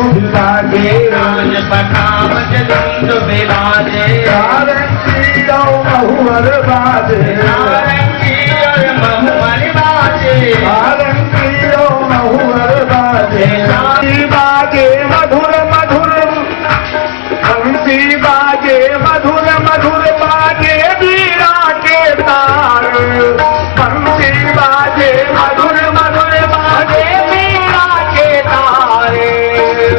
जलिंदु विराजे राज प्रताप जलिंदु विराजे सारंगी और महुवर बाजे सारंगी और महुवर बाजे सारंगी और महुवर बाजे बंसी बाजे मधुर मधुर बंसी बाजे मधुर मधुर बाजे वीरा के तार बंसी बाजे मधुर मधुर बाजे वीरा के तार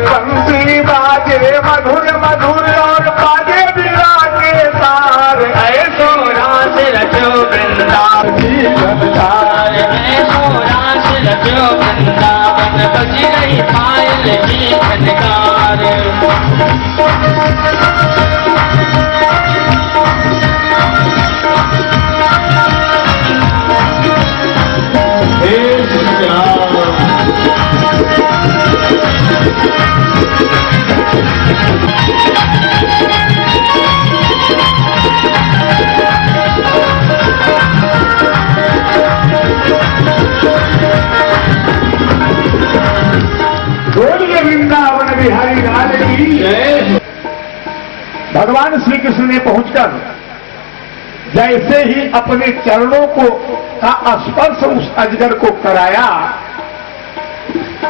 बंसी बाजे मधुर मधुर और बाजे वीरा के तार ऐसो रास रचो वृंदावन जनकार ऐसो रास रचो वृंदावन बजी रही पायल की झनकार बोलिए वृंदावन बिहारी लाल की भगवान श्री कृष्ण ने पहुंचकर जैसे ही अपने चरणों को का स्पर्श उस अजगर को कराया,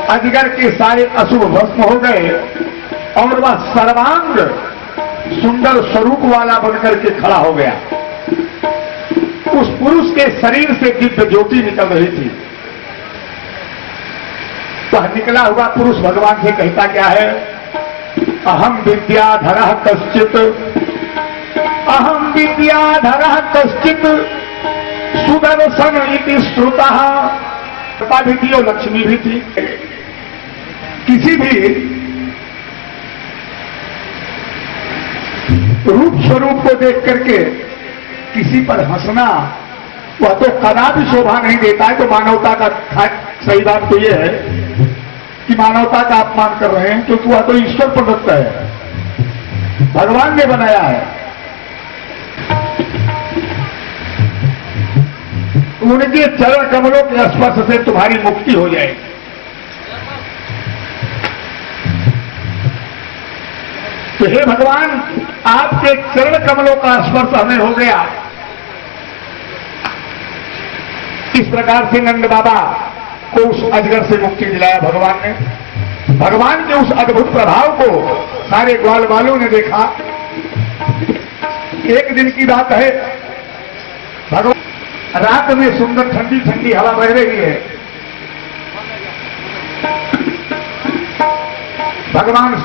अजगर के सारे अशुभ भस्म हो गए और वह सर्वांग सुंदर स्वरूप वाला बनकर के खड़ा हो गया। उस पुरुष के शरीर से दिव्य ज्योति निकल रही थी। वह निकला हुआ पुरुष भगवान से कहता क्या है, अहम विद्याधरः कश्चित अहम विद्याधरः कश्चित सुदर्शन इति श्रुतः। कृपा भी थी और लक्ष्मी भी थी। किसी भी रूप स्वरूप को देख करके किसी पर हंसना वह तो कदापि शोभा नहीं देता है। तो मानवता का सही बात तो यह है कि मानवता का अपमान कर रहे हैं, क्योंकि वह तो ईश्वर प्रदत्त है, भगवान ने बनाया है। उनके चरण कमलों के स्पर्श से तुम्हारी मुक्ति हो जाएगी। तो हे भगवान, आपके चरण कमलों का स्पर्श हमें हो गया। इस प्रकार से नंद बाबा को उस अजगर से मुक्ति दिलाया भगवान ने। भगवान के उस अद्भुत प्रभाव को सारे ग्वाल वालों ने देखा। एक दिन की बात है, भगवान रात में सुंदर ठंडी ठंडी हवा बह रही है। भगवान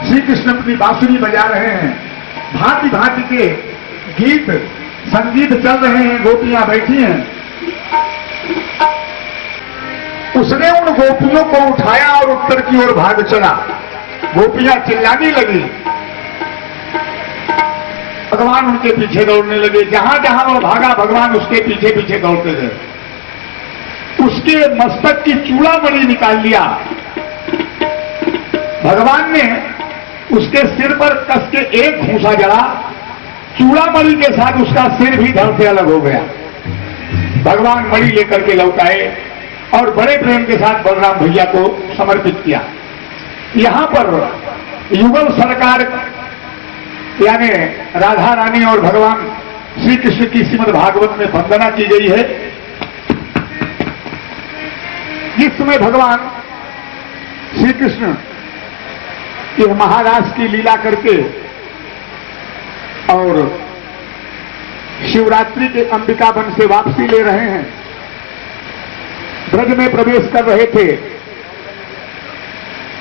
श्री कृष्ण अपनी बांसुरी बजा रहे हैं, भांति भांति के गीत संगीत चल रहे हैं, गोपियां बैठी हैं। उसने उन गोपियों को उठाया और उत्तर की ओर भाग चला। गोपियां चिल्लाने लगी, भगवान उनके पीछे दौड़ने लगे। जहां जहां वह भागा भगवान उसके पीछे पीछे दौड़ते गए। उसके मस्तक की चूड़ामणि निकाल लिया। भगवान ने उसके सिर पर कस के एक घूंसा जड़ा, चूड़ामणि के साथ उसका सिर भी धड़ से अलग हो गया। भगवान मणि लेकर के लौट आए और बड़े प्रेम के साथ बलराम भैया को समर्पित किया। यहां पर युगल सरकार यानी राधा रानी और भगवान श्री कृष्ण की श्रीमद् भागवत में वंदना की गई है। जिसमें भगवान श्री कृष्ण ये महाराज की लीला करके और शिवरात्रि के अंबिका वन से वापसी ले रहे हैं, ब्रज में प्रवेश कर रहे थे।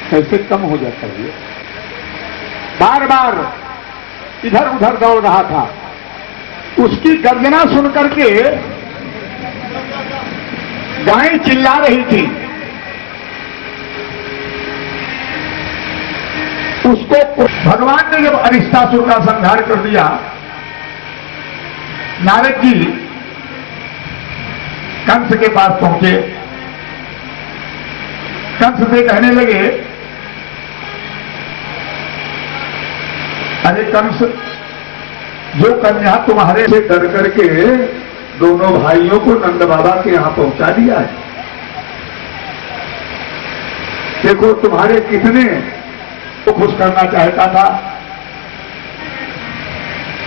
कैसे कम हो जाता है, बार बार इधर उधर दौड़ रहा था। उसकी गर्जना सुनकर के गायें चिल्ला रही थी। उसको भगवान ने जब अरिष्टासुर का संहार कर दिया, नारद जी कंस के पास पहुंचे। कंस से कहने लगे, अरे कंस, जो कन्या तुम्हारे से डर करके दोनों भाइयों को नंद बाबा के यहां पहुंचा दिया है, देखो तुम्हारे कितने को खुश करना चाहता था।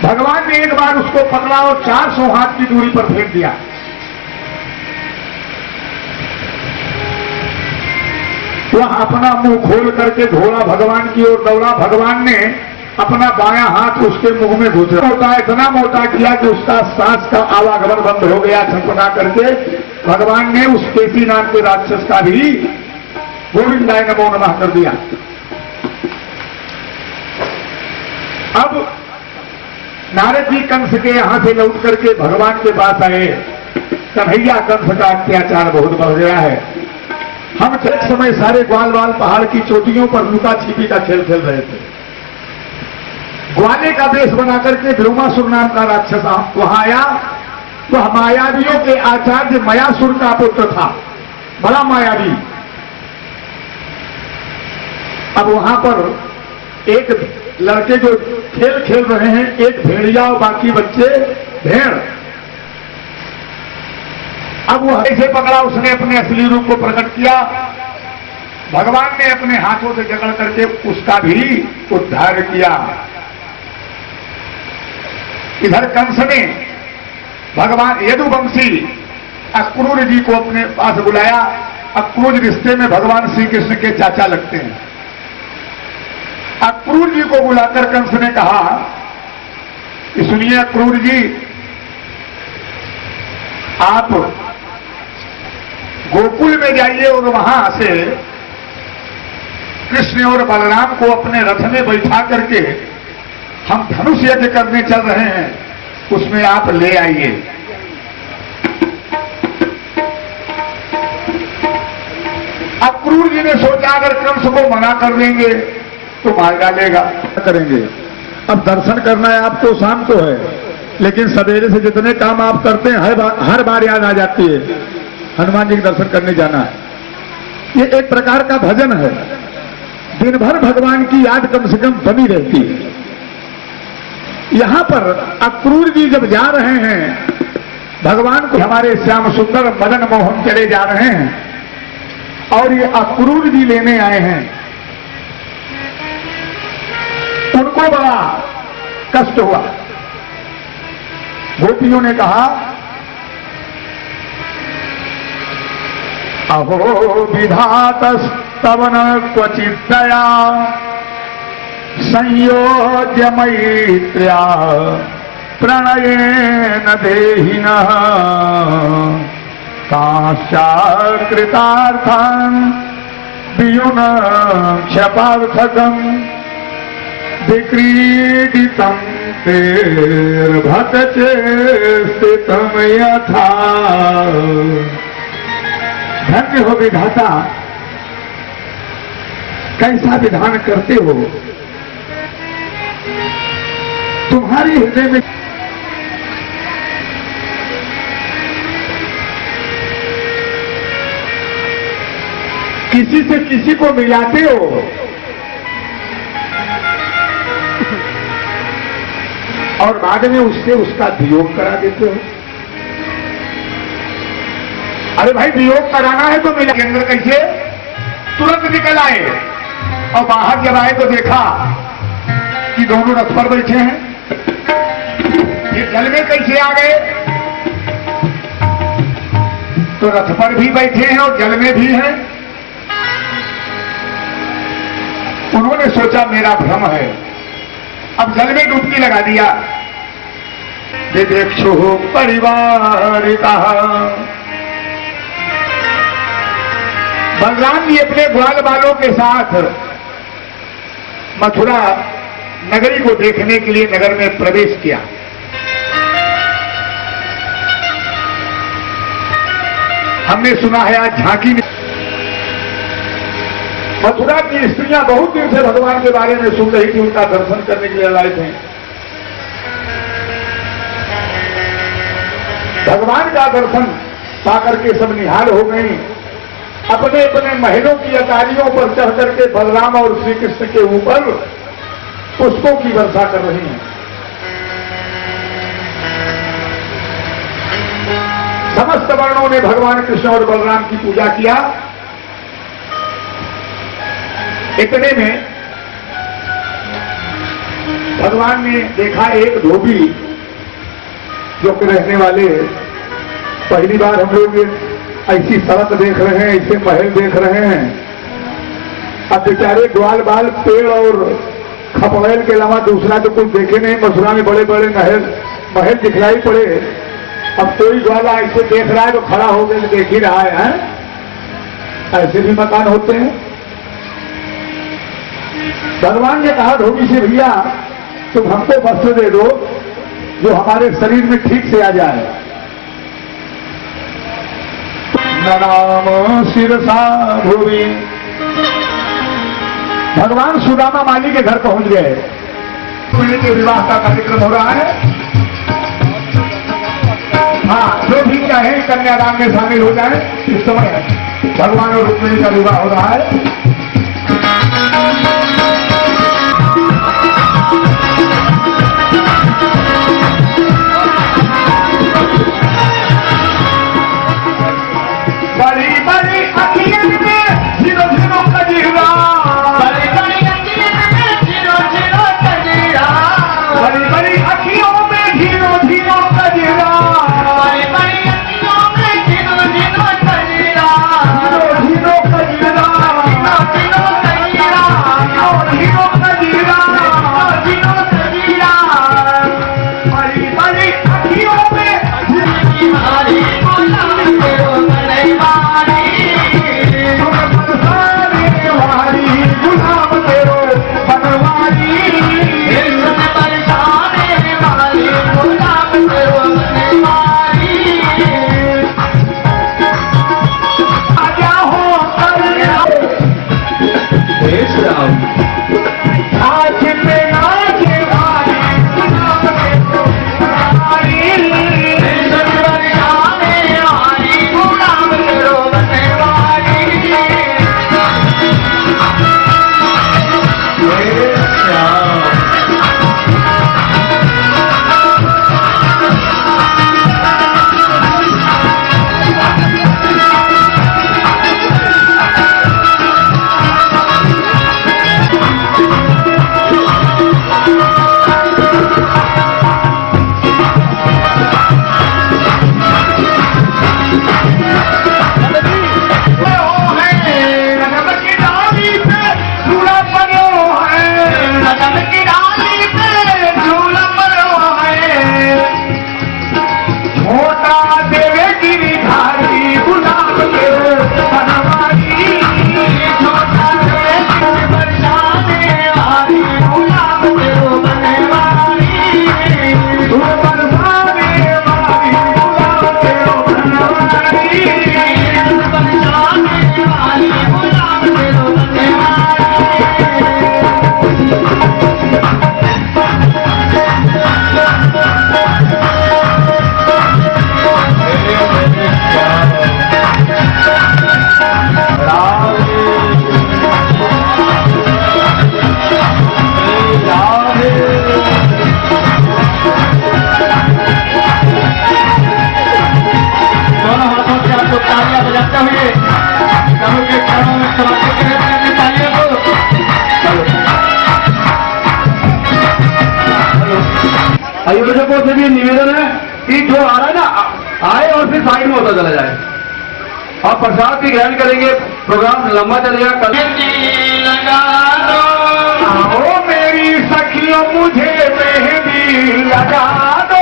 भगवान ने एक बार उसको पकड़ा और 400 हाथ की दूरी पर फेंक दिया। वह अपना मुंह खोल करके घोड़ा भगवान की ओर दौड़ा। भगवान ने अपना बायां हाथ उसके मुंह में घुसा, मोटा इतना मोटा किया कि उसका सांस का आवागमन बंद हो गया। छटपटा करके भगवान ने उस केसी नाम के राक्षस का भी गोविंदाय नमो नमः कर दिया। अब नारद जी कंस के यहां से लौट करके भगवान के पास आए। कन्हैया, कंस का अत्याचार बहुत बढ़ गया है। हम एक समय सारे ग्वाल वाल पहाड़ की चोटियों पर लुका छिपी का खेल खेल रहे थे। ग्वाले का वेश बना करके ब्रह्मासुर नाम का राक्षस वहां आया। वह मायावियों के आचार्य मयासुर का पुत्र था, बड़ा मायावी। अब वहां पर एक लड़के जो खेल खेल रहे हैं, एक भेड़िया और बाकी बच्चे भेड़। अब वह ऐसे पकड़ा, उसने अपने असली रूप को प्रकट किया। भगवान ने अपने हाथों से जकड़ करके उसका भी उद्धार किया। इधर कंस ने भगवान यदुवंशी अक्रूर जी को अपने पास बुलाया। अक्रूर रिश्ते में भगवान श्री कृष्ण के चाचा लगते हैं। अक्रूर जी को बुलाकर कंस ने कहा कि सुनिए अक्रूर जी, आप गोकुल में जाइए और वहां से कृष्ण और बलराम को अपने रथ में बैठा करके हम धनुष यज्ञ करने चल रहे हैं, उसमें आप ले आइए। अक्रूर जी ने सोचा अगर कंस को मना कर देंगे तो मार डालेगा, करेंगे। अब दर्शन करना है आपको, शाम को है, लेकिन सवेरे से जितने काम आप करते हैं हर बार याद आ जाती है हनुमान जी के दर्शन करने जाना है। ये एक प्रकार का भजन है। दिन भर भगवान की याद कम से कम बनी रहती है। यहां पर अक्रूर जी जब जा रहे हैं, भगवान को हमारे श्याम सुंदर मदन मोहन चले जा रहे हैं और ये अक्रूर जी लेने आए हैं। उनको बड़ा कष्ट हुआ। गोपियों ने कहा, अहो विधातस्तवन क्वचित् दया संयोज्य मैत्र्या प्रणयेन देहिनः काश्चाकृतार्थं वियुनक्षपार्थकं विक्रीडितं तेर्भक्तचेष्टितं यथा। धन्य हो विधाता, कैसा विधान करते हो। तुम्हारी हृदय में किसी से किसी को मिलाते हो और बाद में उससे उसका वियोग करा देते हो। अरे भाई, वियोग कराना है तो मिला के अंदर कैसे? तुरंत निकल आए और बाहर जब आए तो देखा कि दोनों रथ पर बैठे हैं। ये जल में कैसे आ गए? तो रथ पर भी बैठे हैं और जल में भी हैं। उन्होंने सोचा मेरा भ्रम है, अब जल में डुबकी लगा दिया। विवेक्षु परिवारिता। बलराम जी अपने ग्वाल बालों के साथ मथुरा नगरी को देखने के लिए नगर में प्रवेश किया। हमने सुना है आज झांकी में मथुरा की स्त्रियां बहुत दिन से भगवान के बारे में सुन रही थी, उनका दर्शन करने के लिए आए थे। भगवान का दर्शन पाकर के सब निहाल हो गई। अपने अपने महलों की अटारियों पर चढ़ करके बलराम और श्री कृष्ण के ऊपर पुष्पों की वर्षा कर रही हैं। समस्त वर्णों ने भगवान कृष्ण और बलराम की पूजा किया। इतने में भगवान ने देखा एक धोबी जो कि रहने वाले, पहली बार हम लोग ऐसी सड़क देख रहे हैं, ऐसे महल देख रहे हैं। अब बेचारे ग्वाल बाल पेड़ और खपड़ेल के अलावा दूसरा तो कुछ देखे नहीं। मथुरा में बड़े बड़े महल दिखलाई पड़े। अब कोई ग्वाला ऐसे देख रहा है तो खड़ा हो गया, देख ही रहा है, ऐसे भी मकान होते हैं। भगवान ने कहा धोबी से, भैया तुम हमको वस्त्र दे दो जो हमारे शरीर में ठीक से आ जाए। ननाम शिरसा भूमि। भगवान सुदामा माली के घर पहुंच गए। उनके विवाह का कार्यक्रम हो रहा है। हाँ, जो भी चाहे कन्यादान में शामिल हो जाए। इस समय भगवान और रुक्मिणी का विवाह हो रहा है। बड़ी बड़ी अखियों में झिरो झिरो कजीरा, बड़ी बड़ी अखियों में झिरो झिरो कजीरा, बड़ी बड़ी अखियों में झिरो झिरो कजीरा, बड़ी बड़ी अखियों में झिरो झिरो कजीरा, झिरो झिरो कजीरा, झिरो कजीरा, झिरो कजीरा, झिरो कजीरा, बड़ी बड़ी अखियों में हमारी गुलाम तेरो बनवारी, वारी गुलाम तेरो बनवारी। सुन बरसाने वाली गुलाम तेरो बनवारी। आजा हो आज पे नाचे वाली गुलाम तेरो बनवारी। सुन बरसाने वाली गुलाम तेरो बनवारी। कदम की डाली पे झूला पड़ो है, छोटा देवे गिरिधारी गुलाम तेरो बनवारी। छोटा रे सुन बरसाने वाली गुलाम तेरो बनवारी। तू बरसाने वाली गुलाम तेरो बनवारी। सुन बरसाने वाली गुलाम तेरो बनवारी। दोनों हाथों से आपको तालियां बजाते हुए प्रभु के चरणों में समर्पित करते हैं तालियों को। आयोजकों से भी निवेदन है कि जो आ रहा है ना आए और फिर साइड में होता चला जाए। आप प्रसाद भी ग्रहण करेंगे, प्रोग्राम लंबा चलेगा। कल लगा दो आओ मेरी सखियों मुझे मेहंदी लगा दो।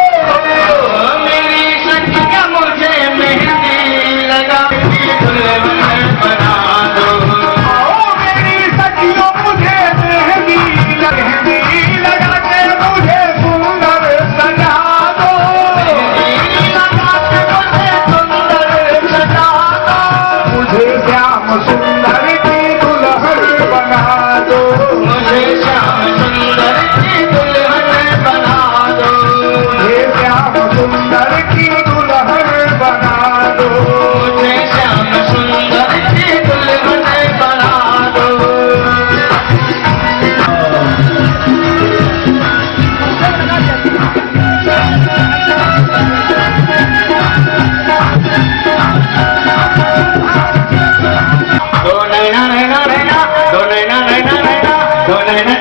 मेरी सखिया मुझे मेहंदी लगा दुल्हन बना दो। आओ मेरी सखियों मुझे मेहंदी लगा के मुझे सुंदर सजा दो। लगा के मुझे सुंदर सजा दो। मुझे श्याम सुंदर की दुल्हन बना दो। मुझे श्याम सुंदर की दुल्हन बना दो। मुझे श्याम सुंदर की दुल्हन बना दो। मुझे श्याम सुंदर की दुल्हन बना दो। दोनों Yeah.